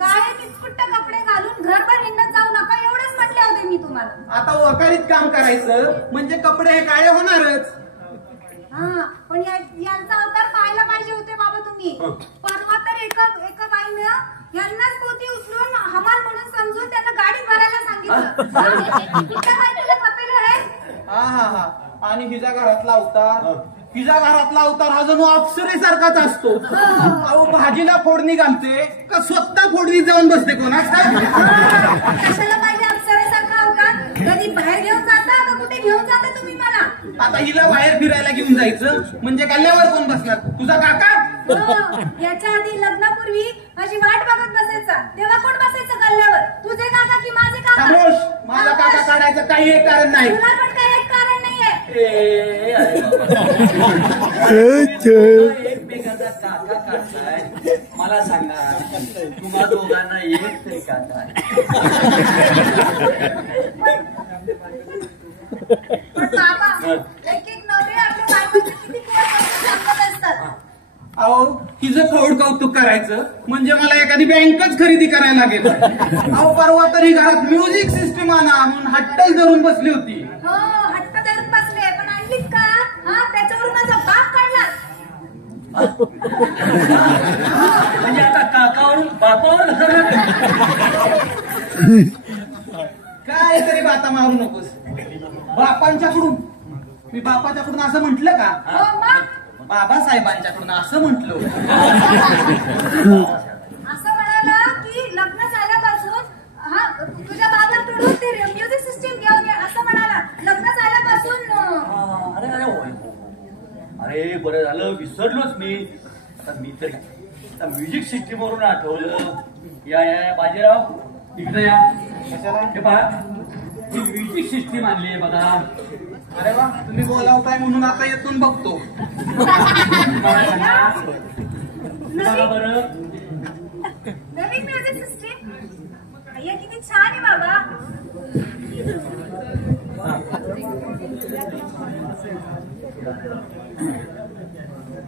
काळे किचकुट्ट कपडे घालून घरभर हिंडत जाऊ नका एवढेच म्हटले होते मी तुम्हाला. आता वकारीत काम करायचं म्हणजे कपडे हे काळे होणारच. हा पण पण यांचा अवतार पाहायला पाहिजे होते बाबा तुम्ही. परवा तर एका बाईनं यांनाच पोती उचलून हमाल म्हणून समजून त्यांना गाडी भरायला सांगितलं. कुठल्या बाईला खपेल रे? हा आणि हिच्या घरातला अवतार हा जणू अप्सरेसारखाच असतो. अहो भाजीला फोडणी घालते का स्वतः फोडणी जाऊन बसते कोणाच? कशाला पाहिजे अप्सरेसारखा अवतार? कधी बाहेर घेऊन जाता का कुठे घेऊन जाता तुम्ही मला? आता हिला बाहेर फिरायला घेऊन जायचं म्हणजे गल्ल्यावर कोण बसणार? तुझा काका? याच्या आधी लग्नापूर्वी माझी वाट बघत बसायचा तेव्हा कोण बसायचं गल्ल्यावर? तुझे काका की माझे काका? खामोश. माझा काका काढायचं काही एक कारण नाही. तुला पण काही एक कारण नाहीये. एकमेकांचा काका काढताय. मला सांगा तुम्हा दोघांना एक तरी काका आहे? पण बाबा एक नवरे आपल्या बायकोचे किती सांगत असतात. अहो हिचं खोड कौतुक करायचं म्हणजे मला एखादी बँकच खरेदी करायला लागेल. अहो परवा तरी घरात म्युझिक सिस्टीम आणा म्हणून हट्टच धरून बसली होती. हो हट्ट धरून बसले पण आणलीत का? हा त्याच्यावरून माझा बाप काढला. म्हणजे आता काकावरून बापावर काय तरी बाता मारू नकोस. मी बापाच्याकडून असं म्हंटल का? हो मग बाबासाहेबांच्याकडून असं म्हंटलो. असं म्हणाला की लग्न झाल्यापासून हा तुझ्या बाबाकडून ते म्युझिक सिस्टीम घेऊन ये असं म्हणाला. लग्न झाल्यापासून अरे अरे होय अरे बरं झालं विसरलोच मी. आता मी तरी आता म्युझिक सिस्टीम वरून आठवलं. या बाजीराव इकडे या. हे पहा ही म्युझिक सिस्टीम आणली आहे बघा. अरे वा तुम्ही बोलावताय म्हणून आता येथून बघतो. मला सांगा बघा बरं नवीन म्युझिक सिस्टीम अय्या किती छान आहे बाबा.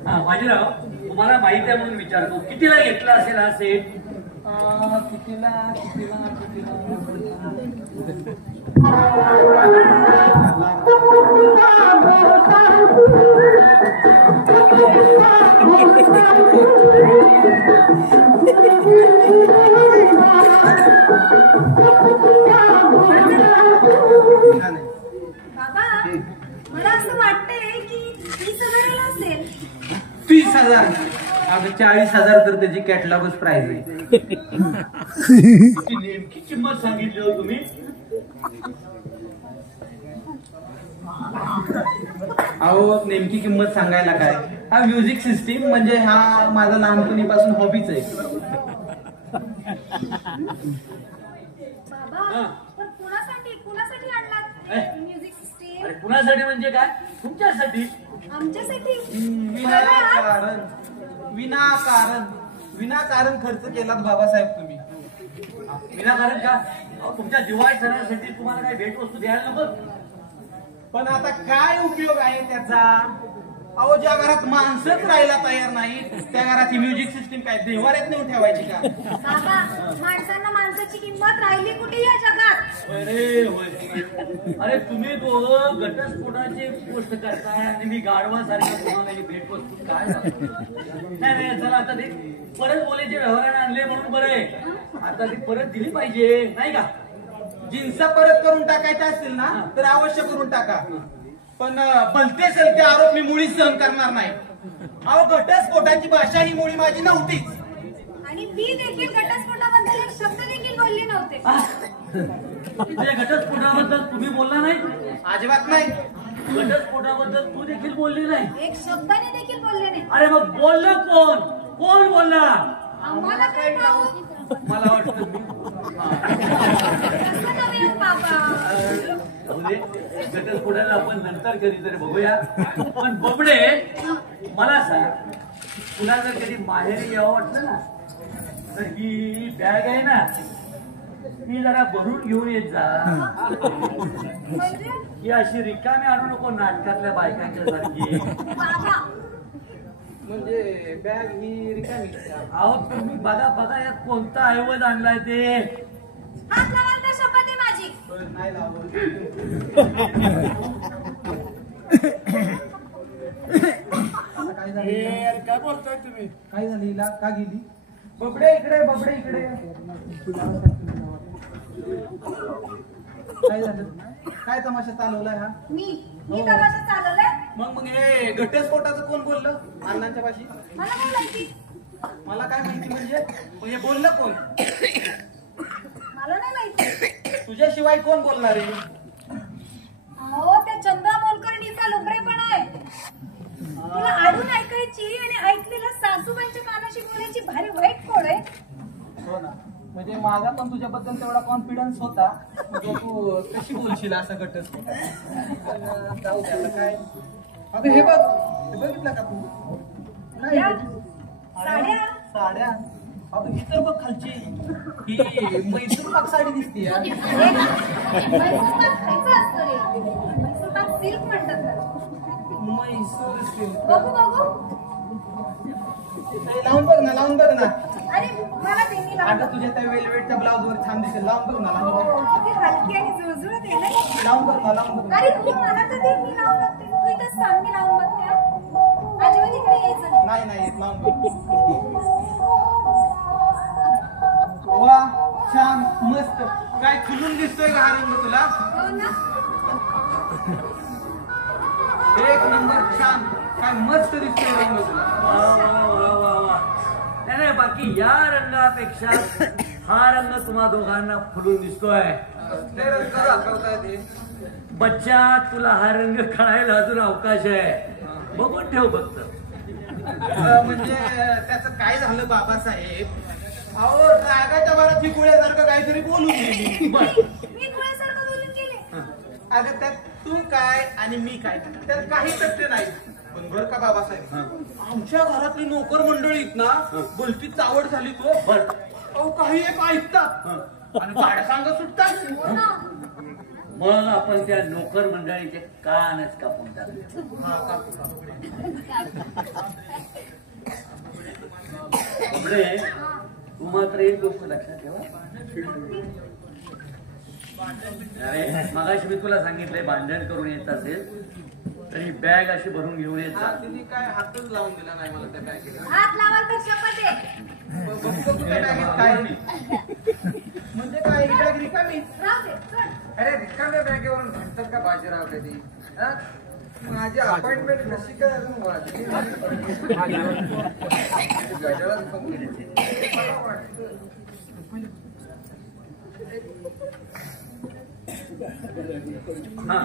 हा बाजीराव तुम्हाला माहिती आहे म्हणून विचारतो कितीला घेतला असेल हा सेट? कितीला बाबा मला असं वाटतंय की 30,000 असेल. 30,000 अगं 40,000 तर त्याची कॅटलॉगच प्राइस आहे. ती नेमकी किंमत सांगितली हो तुम्ही? अहो नेमकी किंमत सांगायला काय? हा म्युझिक सिस्टीम म्हणजे हा माझा लहानपणीपासून हॉबीच आहे. बाबा पण कुणासाठी आणलात म्युझिक सिस्टीम? अरे कुणासाठी म्हणजे काय? तुमच्यासाठी. आमच्यासाठी? विनाकारण खर्च केलात बाबासाहेब तुम्ही. विनाकारण का? तुमच्या दिवाळी सणासाठी तुम्हाला काय भेट वस्तू द्यायला नको? पण आता काय उपयोग आहे त्याचा? अहो ज्या घरात माणसंच राहायला तयार नाही त्या घरात ही म्युझिक सिस्टीम काय देवाऱ्यात नेऊन ठेवायची का? बाबा माणसांना माणसाची किंमत राहिली कुठे या जगात? अरे तुम्ही दोघं घटस्फोटाची गोष्ट करताय आणि मी गाढवासारखी तुम्हाला ही भेट वस्तू काय नाही. चला आता ते परत बोलायचे व्यवहाराने आणले म्हणून बरं आहे. आता ती परत दिली पाहिजे नाही का? जिन्स परत करून टाकायचे असतील ना तर अवश्य करून टाका. पण भलते सलते आरोप मी मुळीच सहन करणार नाही. अहो घटस्फोटाची भाषा ही मुळी माझी नव्हतीच. आणि मी देखील घटस्फोटाबद्दल एक शब्द देखील बोलले नव्हते. घटस्फोटाबद्दल तुम्ही बोलला नाही? अजिबात नाही. घटस्फोटाबद्दल तू देखील बोलली नाही? एक शब्दाने देखील बोलले नाही. अरे मग बोललं कोण? कोण बोलला? आम्हाला काय ठाऊक? मला वाटतं असं नव्हे बाबा. घटस्फोटाला आपण नंतर कधीतरी बघूया. पण बबडे मला सांग तुला जर कधी माहेरी यावं वाटलं ना तर ही बॅग आहे ना ती जरा भरून घेऊन येत जा. म्हणजे ही अशी रिकामी आणू नको नाटकातल्या बायकांच्या सारखी. बाबा म्हणजे बॅग ही रिकामी. अहो तुम्ही बघा यात कोणता ऐवज आणलाय ते. हात लावाल तर शपथ आहे माझी. नाही लावत. काय झालं काय बोलताय तुम्ही? काय झालं हिला का गेली बबडे इकडे काय झालं काय तमाशा चालवलाय हा मी तमाशा चालवलाय. मग हे घटस्फोटाचं कोण बोललं अण्णांच्या पाशी मला काय माहिती मला काय माहिती म्हणजे मग हे बोललं कोण मला नाही माहिती. तुझ्याशिवाय कोण बोलणार आहे अहो त्या चंद्रा मोलकर्णीचा लुबरेपणा आहे. तिला आडून ऐकायची आणि ऐकलेलं सासूबाईंच्या कानाशी बोलायची भारी वाईट कोड आहे. हो ना म्हणजे माझा पण तुझ्याबद्दल तेवढा कॉन्फिडन्स होता जो तू कशी बोलशील असं घटस्फोट जाऊ दे आता काय अगं हे बघितलं का तू नाही या, साड्या. साड्या अगं ही तर बघ खालची ही मैसूर पाक साडी दिसते यार मैसूर पाक खायचं असतं रे. मैसूर पाक सिल्क म्हणतात त्याला. मैसूर सिल्क बघू लावून बघ ना अरे मला ते मी लावून अगं तुझ्या त्या वेलवेटच्या ब्लाउज वर छान दिसेल लावून बघ ना किती हलकी आणि जुळजुळत आहे ना. लावून बघ ना अरे तू मला तर दे मी लावून बघते. तू इथं सांग मी लावून बघते. अजिबात इकडे यायचं नाही. नाही येत लावून बघ वा छान मस्त काय खुलून दिसतोय का हा रंग तुला हो ना. एक नंबर छान काय मस्त दिसतोय रंग तुला वा. नाही बाकी या रंगापेक्षा हा रंग तुम्हा दोघांना फुलून दिसतोय. ते रंग दाखवताय ते बच्चा तुला हा रंग कळायला अजून अवकाश आहे. बघून ठेव फक्त. म्हणजे त्याचं काय झालं बाबासाहेब अहो रागाच्या भरात चिकुळ्यासारखं काहीतरी बोलून गेली मी खुळ्यासारखं बोलून गेले. अगं त्यात तू काय आणि मी काय त्यात काही तथ्य नाही पण बरं का बाबासाहेब आमच्या घरातली नोकर मंडळीत ना बोलती चावड झाली तो अहो काही एक ऐकतात आणि गाड्या सांगत सुटतात हो ना. मग आपण त्या नोकर मंडळीचे कानच कापून टाकले. हा, काकू. पुढे तू मात्र एक गोष्ट लक्षात ठेवा. अरे मगाशी मी तुला सांगितलंय भांडण करून येत असेल तरी बॅग अशी भरून घेऊन येत जा. तिने काय हातच लावून दिला नाही मला त्या बॅगेला हात लावाल तर शपथ आहे. बघतो तुझ्या बॅगेत काय म्हणजे काय ही बॅग रिकामी राहू दे चल. अरे रिकाम्या बॅगेवरून म्हणतात का बाजीराव कधी हा? माझी अपॉइंटमेंट कशी काय अजून वाजली गजरात बघून. हा.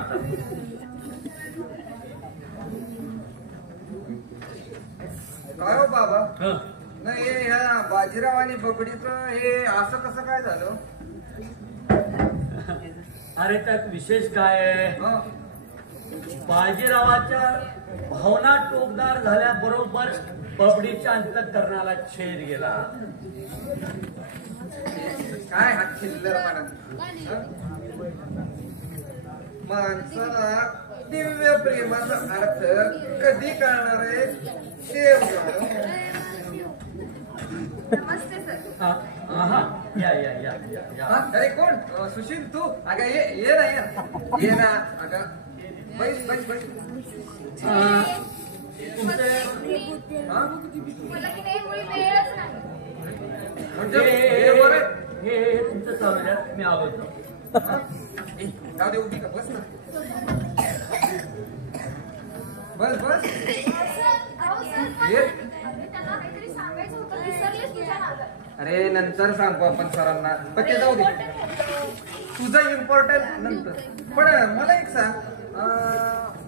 काय हो बाबा हं. नाही हे ह्या बाजीराव आणि बबडीचं हे असं कसं काय झालं अरे त्यात विशेष काय आहे. हं? बाजीरावाच्या भावना टोकदार झाल्याबरोबर बबडीच्या अंतःकरणाला छेद गेला. काय हा चिल्लर माणसाला दिव्य प्रेमाचा अर्थ कधी कळणार आहे ते नमस्ते सर. हा, हा. या. अरे कोण सुशील तू अगं ये ना अगं बैस तुमचे हा? मला की नाही मुळी वेळच नाही. म्हणजे हे बरं हे तुमचं चालू द्या. मी आलो. जाऊ दे उभी का बस ना बस अहो सर ये. अरे त्यांना काहीतरी सांगायचं होतं विसरलेच तुझ्या नादात. अरे नंतर सांगू आपण सरांना पण ते जाऊ दे तुझं इम्पॉर्टंट नंतर पण मला एक सांग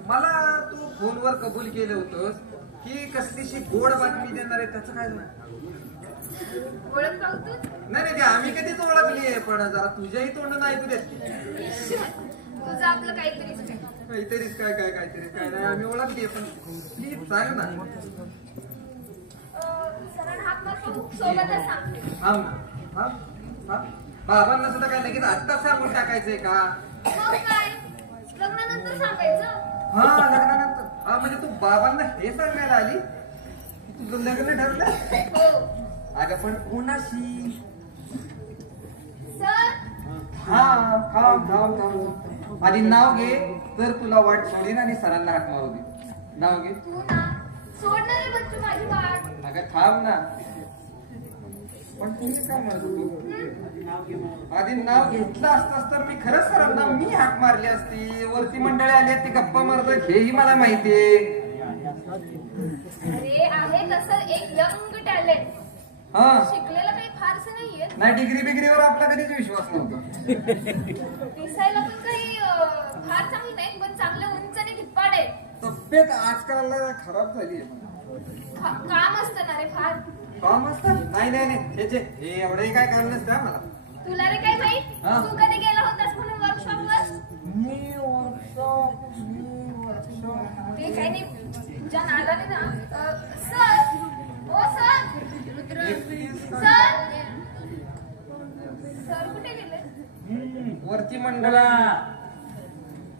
मला तू फोनवर कबूल केलं होतंस की कसलीशी गोड बातमी देणार आहे त्याचं काय झालं ओळख पाहतोच. नाही ते आम्ही कधीच ओळखली आहे पण जरा तुझ्याही तोंडानं ऐकू देत तुझं आपलं काहीतरीच काय. काहीतरीच काय नाही आम्ही ओळखली आहे पण प्लीज सांग ना सरळ हात मारतो सोबतच सांगते. हा बाबांना सुद्धा काय लगेच आत्ताच सांगून टाकायचंय का मग काय लग्नानंतर सांगायचं. हा लग्नानंतर हा म्हणजे तू बाबांना हे सांगायला आली की तुझं लग्न ठरलं हो अगं पण कोणाशी सर. हा थांब आधी नाव घे तर तुला वाट सोडीन आणि सरांना हाक मारू दे नाव घे तू ना सोडणार रे बच्चू माझी वाट. अगं थांब ना. पण तुम्ही काय म्हणत होतो? आधी नाव घेतलं असतं तर मी खरंच सरांना मी हाक मारली असती. वरती मंडळी आली ती गप्पा मारतात हेही मला माहितीये. अरे आहे तसं एक यंग टॅलेंट. हा शिकलेलं काही फारसं नाहीये. नाही डिग्री बिग्रीवर आपला कधीच विश्वास नव्हता. दिसायला पण काही फार चांगली नाही पण चांगले उंच आणि धिप्पाड आहे. तब्येत आजकाल खराब झाली. काम असतं ना रे फार. काम असतं? नाही नाही नाही हे एवढंही काय कारण नसतं मला. तुला रे काय माहित? हा? तू कधी गेला होतास म्हणून वर्कशॉपवर? मी वर्कशॉप ते काही नाही तुझ्या नादाने ना. सर ओ सर सर सर कुठे गेले? वरती मंडळ. बोला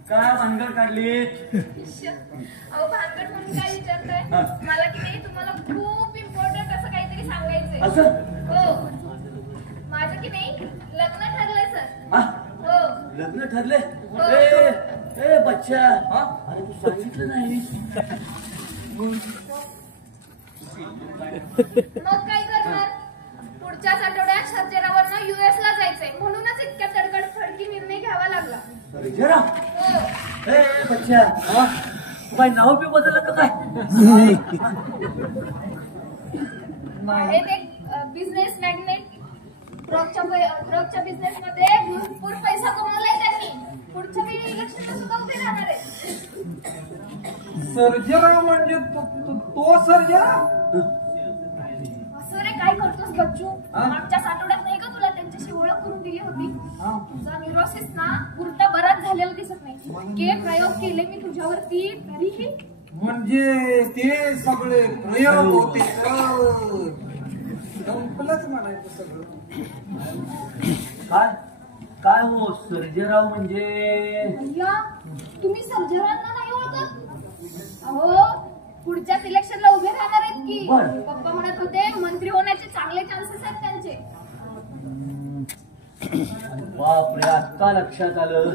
काय भानगड काढली? अहो भानगड म्हणून काय विचारताय? हा. मला की नाही तुम्हाला खूप इम्पॉर्टंट असं काहीतरी सांगायचंय. असं हो माझं की नाही लग्न ठरलंय सर. हा? हो लग्न ठरले? हो. ए बच्चा हा? अरे तू सांगितलं नाही. मग काय करणार? पुढच्याच आठवड्यात सर्जेरावरनं US ला जायचंय म्हणूनच इतक्या तडकाफडकी निर्णय घ्यावा लागला. जरा हो ए बच्चा काय नाव बी बदललं का काय? आहेत एक बिझनेस मॅग्नेट. ड्रगच्या बिझनेस मध्ये भरपूर पैसा कमवलाय त्यांनी. पुढच्या वेळी इलेक्शनला सुद्धा उभे राहणार आहे. सर्जेराव म्हणजे तो सर्जेराव? असं रे काय करतोस बच्चू? हा? मागच्याच आठवड्यात नाही का तुला त्यांच्याशी ओळख करून दिली होती? तुझा न्यूरोसिस ना पुरता बराच झालेला दिसत नाही. इतके प्रयोग केले मी तुझ्यावरती तरीही. म्हणजे ते सगळे प्रयोग होते संपलंच म्हणायचं सगळं. काय काय हो सर्जेराव म्हणजे? अय्या तुम्ही सर्जेरावांना नाही ओळखत? अहो पुढच्याच इलेक्शनला उभे राहणार आहेत की. बरं. पप्पा म्हणत होते मंत्री होण्याचे चांगले चान्सेस आहेत त्यांचे. बापरे आता लक्षात आलं.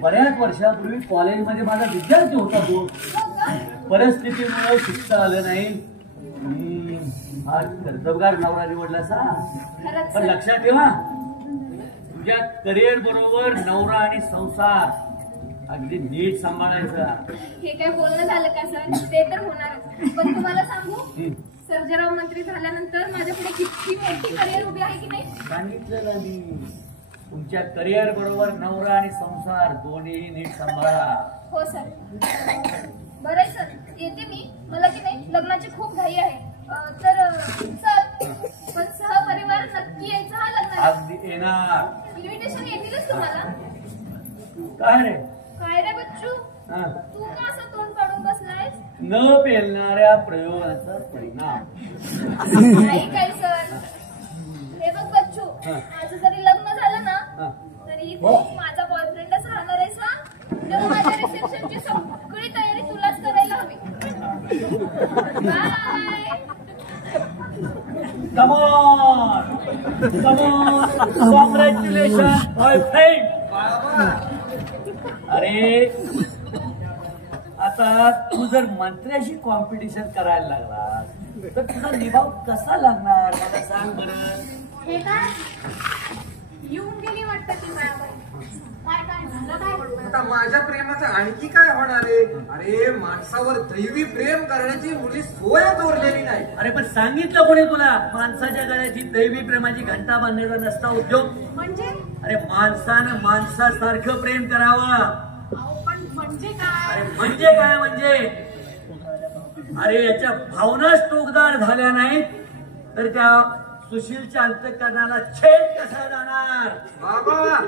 बऱ्याच वर्षापूर्वी कॉलेजमध्ये माझा विद्यार्थी होता तो. हो का? परिस्थितीमुळे शिकता आलं नाही. हा कर्तबगार नवरा निवडला सा. खरंच पण सर. लक्षात ठेवा तुझ्या करिअर बरोबर नवरा आणि संसार अगदी नीट सांभाळायचा. हे काय बोलणं झालं का सर? ते तर होणारच. पण तुम्हाला सांगू सर्जेराव मंत्री झाल्यानंतर माझ्या पुढे किती मोठी करिअर उभी आहे की नाही. सांगितलं ना मी तुमच्या करिअर बरोबर नवरा आणि संसार दोन्ही नीट सांभाळा. हो सर. बरं आहे सर येते मी. मला की नाही लग्नाची खूप घाई आहे. तर सर पण सहपरिवार नक्की यायचं हा लग्नाला. अगदी येणार. इन्व्हिटेशन येतीलच तुम्हाला. काय रे काय रे बच्चू हा. तू का असं तोंड पाडून बसलायस? न पेलणाऱ्या प्रयोगाचा परिणाम. नाही काय सर. हे बघ बच्चू हा. माझं जरी लग्न झालं ना हा. तरी तू माझा बॉयफ्रेंडच राहणार आहेस हा. तेव्हा माझ्या रिसेप्शनची सगळी तयारी तुलाच करायला हवी. Bye. Come on! Come on! Congratulations, boyfriend! अरे आता तू जर मंत्र्याशी कॉम्पिटिशन करायला लागला तर तुझा निभाव कसा लागणार मला सांग बरं. हे काय येऊन गेली वाटतं ती माझ्याकडे. काय काय झालं काय? आता माझ्या प्रेमाचं आणखी काय होणार आहे? अरे माणसावर दैवी प्रेम करण्याची मुळी सोयच उरलेली नाही. अरे पण सांगितलं कोणी तुला माणसाच्या गळ्याची दैवी प्रेमाची घंटा बांधायचा नसता उद्योग. म्हणजे अरे माणसानं माणसासारखं प्रेम करावं. अहो पण म्हणजे काय? अरे म्हणजे काय म्हणजे अरे याच्या भावनाच टोकदार झाल्या नाहीत तर त्या सुशीलच्या अंतःकरणाला छेद कसा जाणार. बाबा